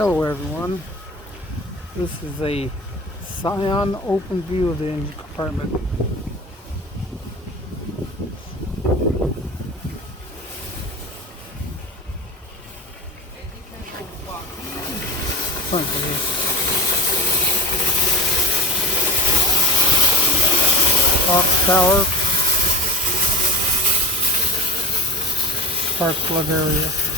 Hello everyone, this is a Scion open view of the engine compartment. Okay. Aux tower, spark plug area.